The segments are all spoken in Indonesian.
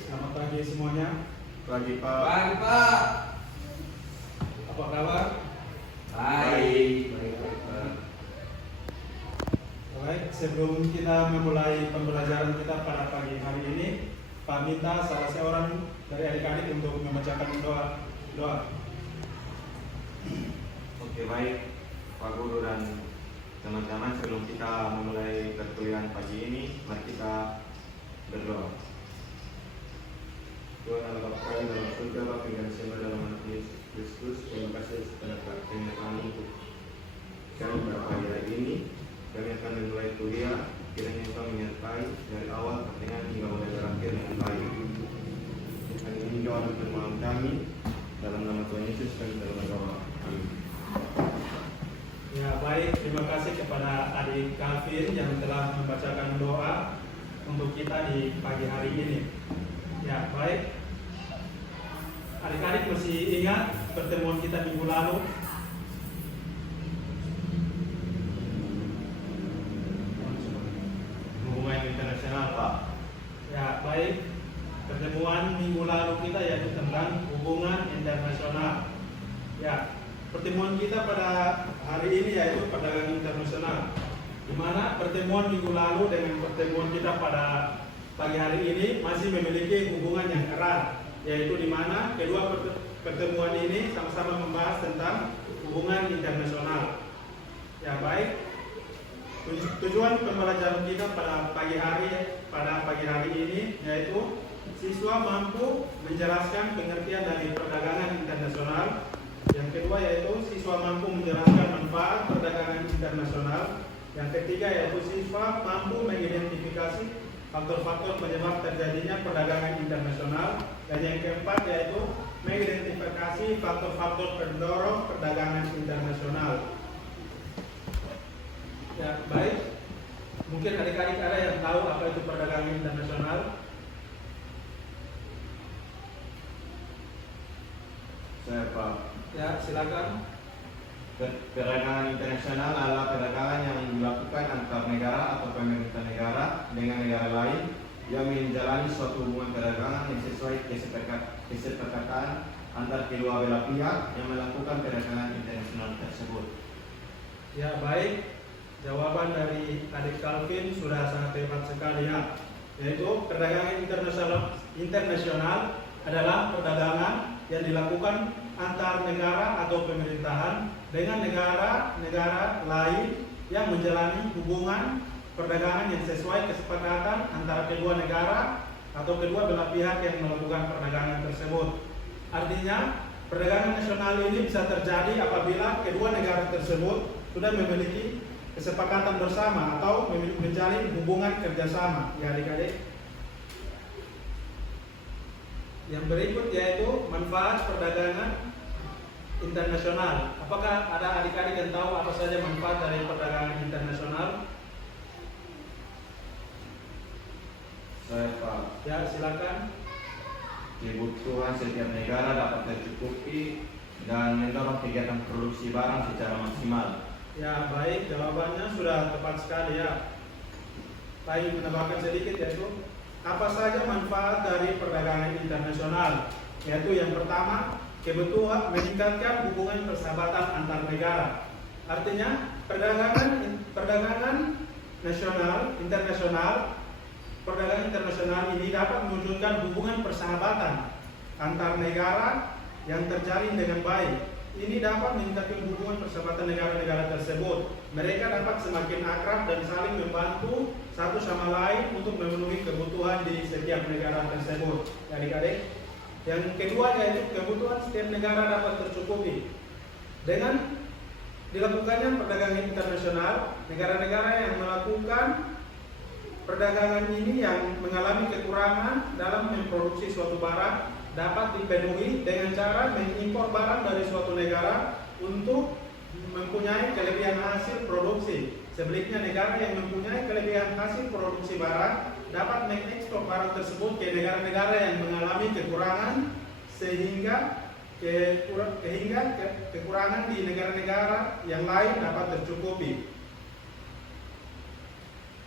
Selamat pagi semuanya. Pagi Pak. Pagi Pak. Apa kabar? Baik, Pak. Baik, sebelum kita memulai pembelajaran kita pada pagi hari ini, Pak minta salah seorang dari adik-adik untuk membacakan doa. Oke, baik Pak Guru dan teman-teman, sebelum kita memulai perkuliahan pagi ini, mari kita berdoa. Tuhan Allah Bapa kami dalam surga, Bapa yang sembah dalam nama Yesus Kristus, terima kasih atas kami untuk kami pada pagi hari ini. Kami akan memulai kuliah, kiranya Engkau menyertai dari awal pertengahan hingga pada berakhir dengan baik. Kami ini doa dan permohonan kami dalam nama Tuhan Yesus kami telah berdoa. Amin. Ya baik, terima kasih kepada adik Calvin yang telah membacakan doa untuk kita di pagi hari ini. Ya baik, adik-adik masih ingat pertemuan kita minggu lalu? Hubungan internasional, Pak. Ya baik, pertemuan minggu lalu kita yaitu tentang hubungan internasional. Ya, pertemuan kita pada hari ini yaitu perdagangan internasional, di mana pertemuan minggu lalu dengan pertemuan kita pada pagi hari ini masih memiliki hubungan yang erat, yaitu di mana kedua pertemuan ini sama-sama membahas tentang hubungan internasional. Ya baik, tujuan pembelajaran kita pada pagi hari ini yaitu siswa mampu menjelaskan pengertian dari perdagangan internasional. Yang kedua yaitu siswa mampu menjelaskan manfaat perdagangan internasional. Yang ketiga yaitu siswa mampu mengidentifikasi faktor-faktor penyebab terjadinya perdagangan internasional. Dan yang keempat yaitu mengidentifikasi faktor-faktor pendorong perdagangan internasional. Ya, baik. Mungkin adik-adik ada yang tahu apa itu perdagangan internasional? Saya Pak. Ya, silakan. Perdagangan internasional adalah perdagangan yang dilakukan antar negara atau pemerintah negara dengan negara lain yang menjalani suatu hubungan perdagangan yang sesuai kesepakatan antar kedua belah pihak yang melakukan perdagangan internasional tersebut. Ya, baik. Jawaban dari adik Calvin sudah sangat hebat sekali ya. Yaitu perdagangan internasional adalah perdagangan yang dilakukan antar negara atau pemerintahan dengan negara-negara lain yang menjalani hubungan perdagangan yang sesuai kesepakatan antara kedua negara atau kedua belah pihak yang melakukan perdagangan tersebut. Artinya, perdagangan nasional ini bisa terjadi apabila kedua negara tersebut sudah memiliki kesepakatan bersama atau menjalin hubungan kerjasama. Ya adik-adik. Yang berikut yaitu manfaat perdagangan internasional. Apakah ada adik-adik yang tahu apa saja manfaat dari perdagangan internasional? Saya Pak. Ya, silakan. Kebutuhan setiap negara dapat tercukupi dan mendorong kegiatan produksi barang secara maksimal. Ya, baik, jawabannya sudah tepat sekali ya. Baik, menambahkan sedikit yaitu apa saja manfaat dari perdagangan internasional? Yaitu yang pertama, kebutuhan meningkatkan hubungan persahabatan antar negara. Artinya, perdagangan internasional ini dapat mewujudkan hubungan persahabatan antar negara yang terjalin dengan baik. Ini dapat meningkatkan hubungan persahabatan negara-negara tersebut. Mereka dapat semakin akrab dan saling membantu satu sama lain untuk memenuhi kebutuhan di setiap negara tersebut. Adik-adik, yang kedua yaitu kebutuhan setiap negara dapat tercukupi. Dengan dilakukannya perdagangan internasional, negara-negara yang melakukan perdagangan ini yang mengalami kekurangan dalam memproduksi suatu barang dapat dipenuhi dengan cara mengimpor barang dari suatu negara untuk mempunyai kelebihan hasil produksi. Sebaliknya, negara yang mempunyai kelebihan hasil produksi barang dapat mengekspor barang tersebut ke negara-negara yang mengalami kekurangan sehingga kekurangan di negara-negara yang lain dapat tercukupi.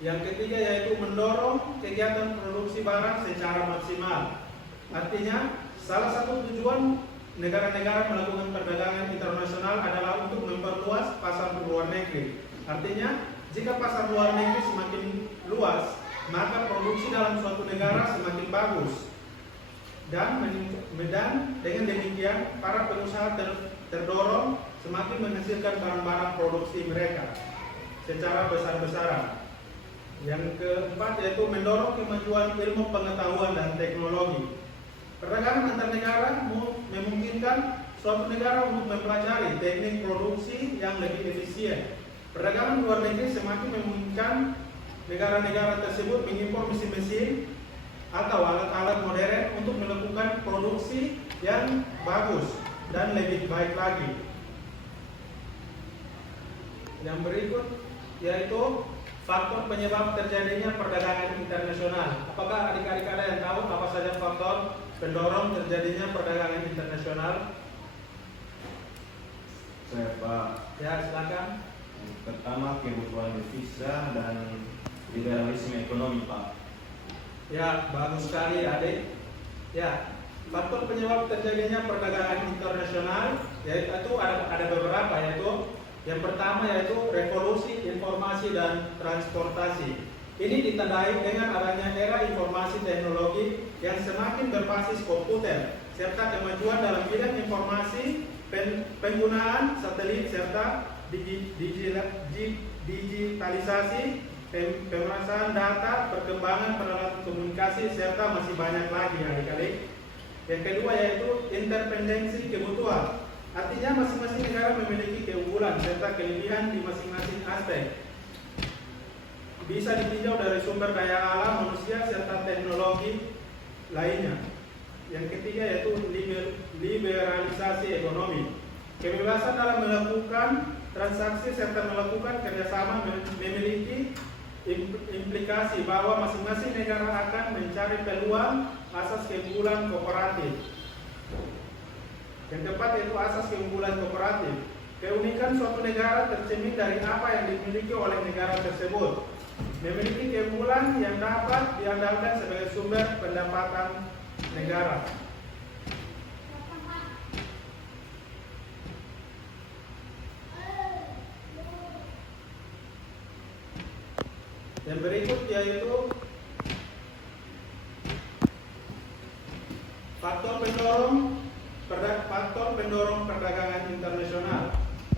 Yang ketiga yaitu mendorong kegiatan produksi barang secara maksimal. Artinya, salah satu tujuan negara-negara melakukan perdagangan internasional adalah untuk memperluas pasar luar negeri. Artinya, jika pasar luar negeri semakin luas, maka produksi dalam suatu negara semakin bagus. Dan dengan demikian, para pengusaha terdorong semakin menghasilkan barang-barang produksi mereka secara besar-besaran. Yang keempat yaitu mendorong kemajuan ilmu pengetahuan dan teknologi. Perdagangan antar negara memungkinkan suatu negara untuk mempelajari teknik produksi yang lebih efisien. Perdagangan luar negeri semakin memungkinkan negara-negara tersebut mengimpor mesin-mesin atau alat-alat modern untuk melakukan produksi yang bagus dan lebih baik lagi. Yang berikut yaitu faktor penyebab terjadinya perdagangan internasional. Apakah adik-adik ada yang tahu apa saja faktor pendorong terjadinya perdagangan internasional? Saya Pak. Ya, silakan. Yang pertama kebutuhan devisa dan liberalisme ekonomi Pak. Ya, bagus sekali adik. Ya, faktor penyebab terjadinya perdagangan internasional yaitu ada beberapa, yaitu yang pertama yaitu revolusi informasi dan transportasi. Ini ditandai dengan adanya era informasi teknologi yang semakin berbasis komputer serta kemajuan dalam bidang informasi, penggunaan satelit serta digitalisasi, pemerasan data, perkembangan peralatan komunikasi serta masih banyak lagi adik-adik. Yang kedua yaitu interdependensi kebutuhan. Artinya masing-masing negara memiliki keunggulan serta kelebihan di masing-masing aspek. Bisa ditinjau dari sumber daya alam manusia serta teknologi lainnya. Yang ketiga yaitu liberalisasi ekonomi. Kebebasan dalam melakukan transaksi serta melakukan kerjasama memiliki implikasi bahwa masing-masing negara akan mencari peluang asas keunggulan kooperatif. Yang keempat yaitu asas keunggulan kooperatif. Keunikan suatu negara tercermin dari apa yang dimiliki oleh negara tersebut. Memiliki keunggulan yang dapat diandalkan sebagai sumber pendapatan negara. Yang berikut yaitu faktor pendorong perdagangan internasional.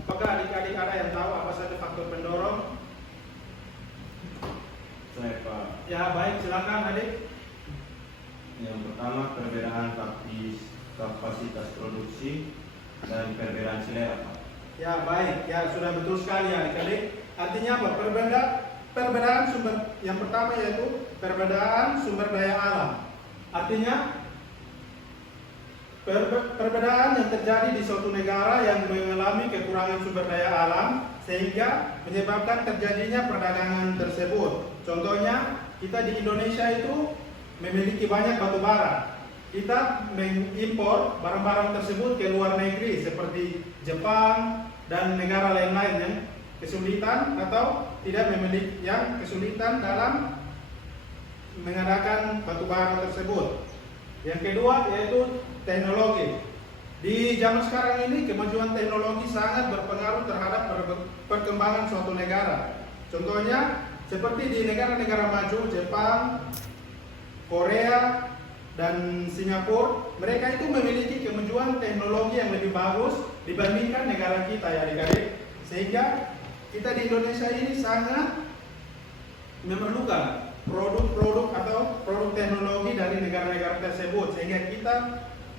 Apakah adik-adik ada yang tahu apa saja faktor pendorong? Saya Pak. Ya baik, silakan adik. Yang pertama perbedaan kapasitas produksi dan perbedaan selera Pak. Ya baik, ya sudah betul sekali adik-adik. Artinya apa? Perbedaan sumber yang pertama yaitu perbedaan sumber daya alam. Artinya perbedaan yang terjadi di suatu negara yang mengalami kekurangan sumber daya alam sehingga menyebabkan terjadinya perdagangan tersebut. Contohnya, kita di Indonesia itu memiliki banyak batu bara. Kita mengimpor barang-barang tersebut ke luar negeri seperti Jepang dan negara lain-lain yang kesulitan atau tidak memiliki yang kesulitan dalam mengadakan batu bara tersebut. Yang kedua yaitu teknologi. Di zaman sekarang ini kemajuan teknologi sangat berpengaruh terhadap perkembangan suatu negara. Contohnya seperti di negara-negara maju, Jepang, Korea, dan Singapura, mereka itu memiliki kemajuan teknologi yang lebih bagus dibandingkan negara kita ya adik-adik. Sehingga kita di Indonesia ini sangat memerlukan produk-produk atau produk teknologi dari negara-negara tersebut sehingga kita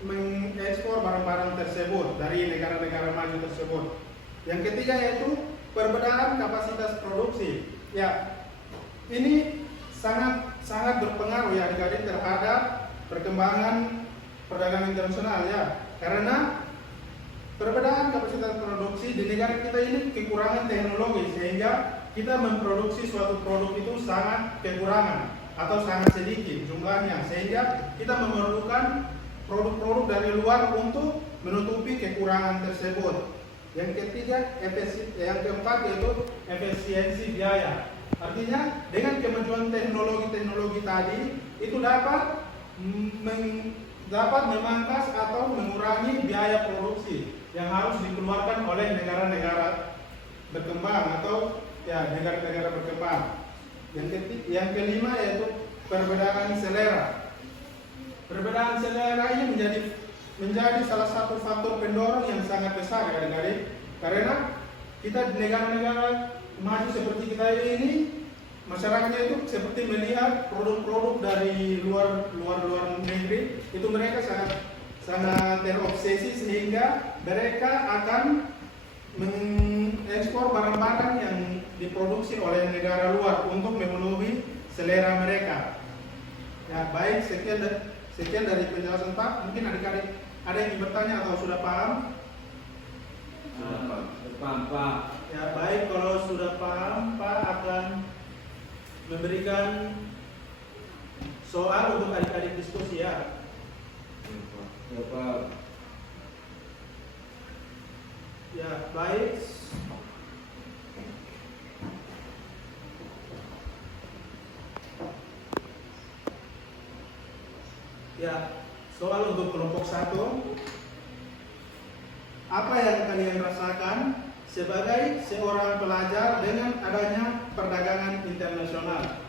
mengekspor barang-barang tersebut dari negara-negara maju tersebut. Yang ketiga yaitu perbedaan kapasitas produksi. Ya, ini sangat berpengaruh ya adik-adik terhadap perkembangan perdagangan internasional ya. Karena perbedaan kapasitas produksi di negara kita ini kekurangan teknologi sehingga kita memproduksi suatu produk itu sangat kekurangan atau sangat sedikit jumlahnya sehingga kita memerlukan produk-produk dari luar untuk menutupi kekurangan tersebut. Yang keempat yaitu efisiensi biaya. Artinya dengan kemajuan teknologi tadi itu dapat dapat memangkas atau mengurangi biaya produksi yang harus dikeluarkan oleh negara-negara berkembang atau ya negara-negara berkembang. Yang kelima yaitu perbedaan selera. Perbedaan selera ini menjadi salah satu faktor pendorong yang sangat besar adik-adik, karena kita di negara-negara maju seperti kita ini, masyarakatnya itu seperti melihat produk-produk dari luar negeri, itu mereka sangat terobsesi sehingga mereka akan mengekspor barang-barang yang diproduksi oleh negara luar untuk memenuhi selera mereka. Ya, baik, sekian dari penjelasan Pak. Mungkin adik-adik ada yang bertanya atau sudah paham? Paham, Pak. Ya, baik, kalau sudah paham, Pak akan memberikan soal untuk adik-adik diskusi ya. Ya, Pak. Ya, baik. Ya, soal untuk kelompok 1. Apa yang kalian rasakan sebagai seorang pelajar dengan adanya perdagangan internasional?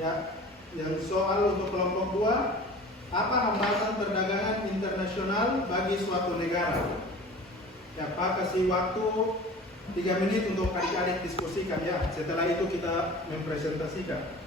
Ya, yang soal untuk kelompok 2, apa hambatan perdagangan internasional bagi suatu negara? Ya, Pak kasih waktu 3 menit untuk adik-adik diskusikan ya. Setelah itu kita mempresentasikan.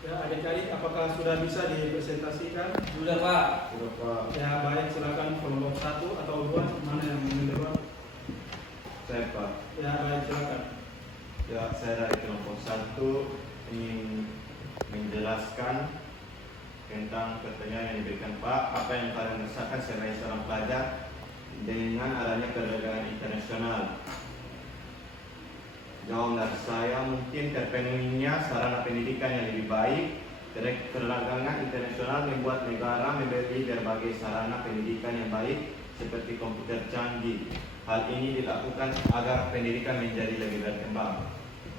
Ya, adik-adik apakah sudah bisa dipresentasikan? Sudah, Pak. Sudah Pak. Ya, baik, silakan kelompok 1 atau 2, mana yang menjawab? Saya Pak. Ya, baik, silakan. Ya, saya dari kelompok 1 ingin menjelaskan tentang pertanyaan yang diberikan Pak. Apa yang kalian rasakan sebagai seorang pelajar dengan adanya perdagangan internasional? Jawab dari saya, mungkin terpenuhinya sarana pendidikan yang lebih baik. Perdagangan internasional membuat negara membeli berbagai sarana pendidikan yang baik seperti komputer canggih. Hal ini dilakukan agar pendidikan menjadi lebih berkembang.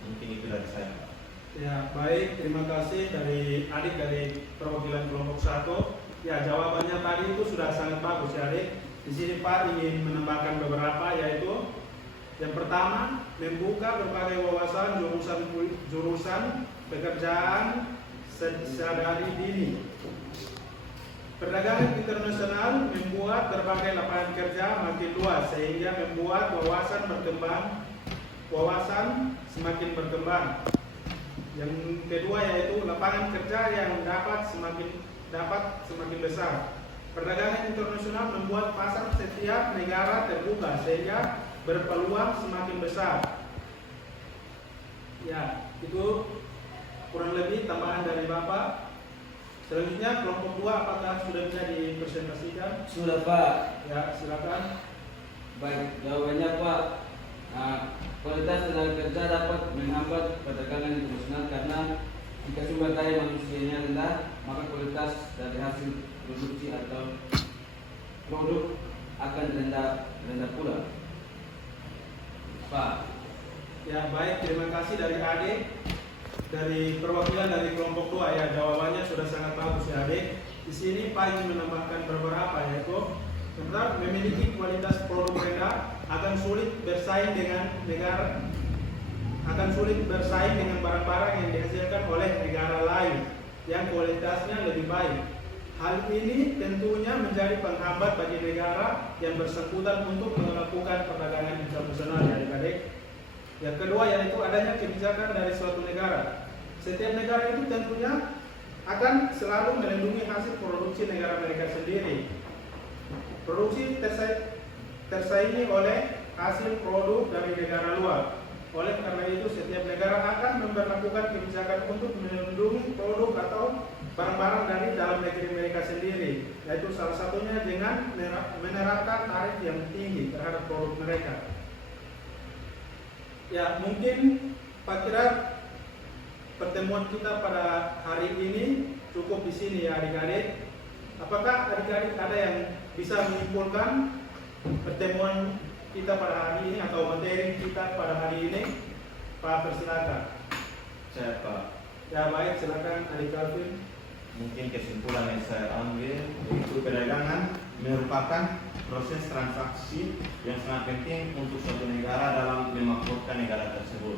Mungkin itu dari saya. Ya, baik, terima kasih dari adik dari perwakilan kelompok 1. Ya, jawabannya tadi itu sudah sangat bagus ya adik. Di sini Pak ingin menambahkan beberapa, yaitu yang pertama, membuka berbagai wawasan jurusan pekerjaan sedari dini. Perdagangan internasional membuat berbagai lapangan kerja makin luas sehingga membuat wawasan semakin berkembang. Yang kedua yaitu lapangan kerja yang dapat semakin besar. Perdagangan internasional membuat pasar setiap negara terbuka sehingga berpeluang semakin besar. Ya, itu kurang lebih tambahan dari Bapak. Selanjutnya kelompok 2 apakah sudah bisa dipresentasikan? Sudah, Pak. Ya, silakan. Baik, jawabannya Pak. Kualitas tenaga kerja dapat menghambat perdagangan internasional karena jika sumber daya manusianya rendah, maka kualitas dari hasil produksi atau produk akan rendah pula. Pak. Ya, baik, terima kasih dari adik dari perwakilan dari kelompok 2 ya, jawabannya sudah sangat bagus ya adik. Di sini Pak ingin menambahkan beberapa, yaitu tentang memiliki kualitas produk rendah akan sulit bersaing dengan barang-barang yang dihasilkan oleh negara lain yang kualitasnya lebih baik. Hal ini tentunya menjadi penghambat bagi negara yang bersangkutan untuk melakukan perdagangan internasional ya adik-adik. Yang kedua yaitu adanya kebijakan dari suatu negara. Setiap negara itu tentunya akan selalu melindungi hasil produksi negara mereka sendiri. produksi tersaingi oleh hasil produk dari negara luar. Oleh karena itu, setiap negara akan memperlakukan kebijakan untuk melindungi produk atau barang-barang dari dalam negeri mereka sendiri, yaitu salah satunya dengan menerapkan tarif yang tinggi terhadap produk mereka. Ya, mungkin Pak Kira pertemuan kita pada hari ini cukup di sini ya adik-adik. Apakah adik-adik ada yang bisa menyimpulkan pertemuan kita pada hari ini atau materi kita pada hari ini? Pak, persilakan. Saya Pak, Ya baik, silakan adik Calvin. mungkin kesimpulan yang saya ambil itu perdagangan merupakan proses transaksi yang sangat penting untuk suatu negara dalam memakmurkan negara tersebut.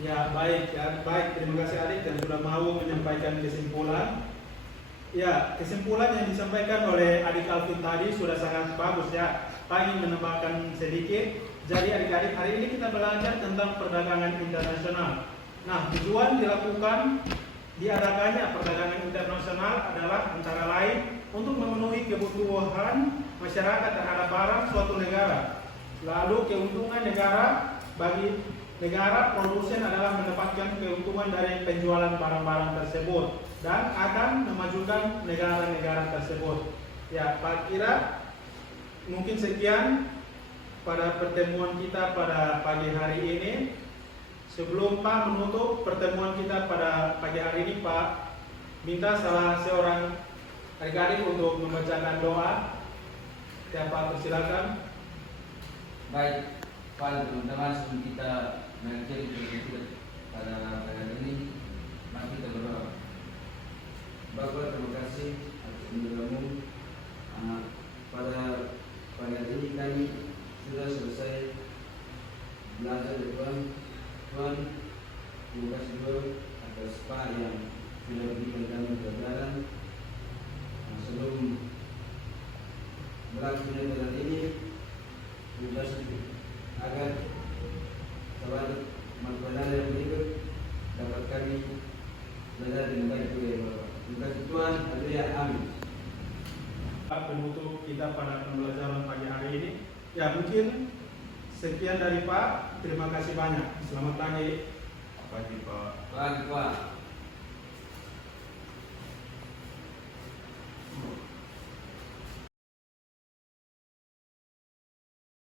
Ya baik, terima kasih adik yang sudah mau menyampaikan kesimpulan. Ya, kesimpulan yang disampaikan oleh adik Calvin tadi sudah sangat bagus ya. Pak ingin menambahkan sedikit. Jadi adik-adik, hari ini kita belajar tentang perdagangan internasional. Nah, tujuan diadakannya perdagangan internasional adalah antara lain untuk memenuhi kebutuhan masyarakat terhadap barang suatu negara. Lalu keuntungan negara bagi negara produsen adalah mendapatkan keuntungan dari penjualan barang-barang tersebut dan akan memajukan negara-negara tersebut. Ya, Pak Kira, mungkin sekian pada pertemuan kita pada pagi hari ini. Sebelum Pak menutup pertemuan kita pada pagi hari ini, Pak minta salah seorang adik-adik untuk membacakan doa. Ya Pak, persilakan. Baik, Pak teman-teman, sebelum kita mengakhiri pertemuan pada hari ini, mari kita berdoa. Bapak, terima kasih atas kunjunganmu. Pada hari ini kami sudah selesai belajar dari Tuhan. Tuhan, terima kasih Tuhan atas Pak yang sudah berikan kami pelajaran. Sebelum berlangsungnya pelajaran ini, terima kasih agar sahabat manfaat yang berikut dapat kami belajar dengan baik juga ya Bapak. Terima kasih Tuhan, haleluya, amin. Pak, penutup kita pada pembelajaran pagi hari ini. Ya mungkin sekian dari Pak. Terima kasih banyak. Selamat pagi. Pagi Pak. Baik Pak.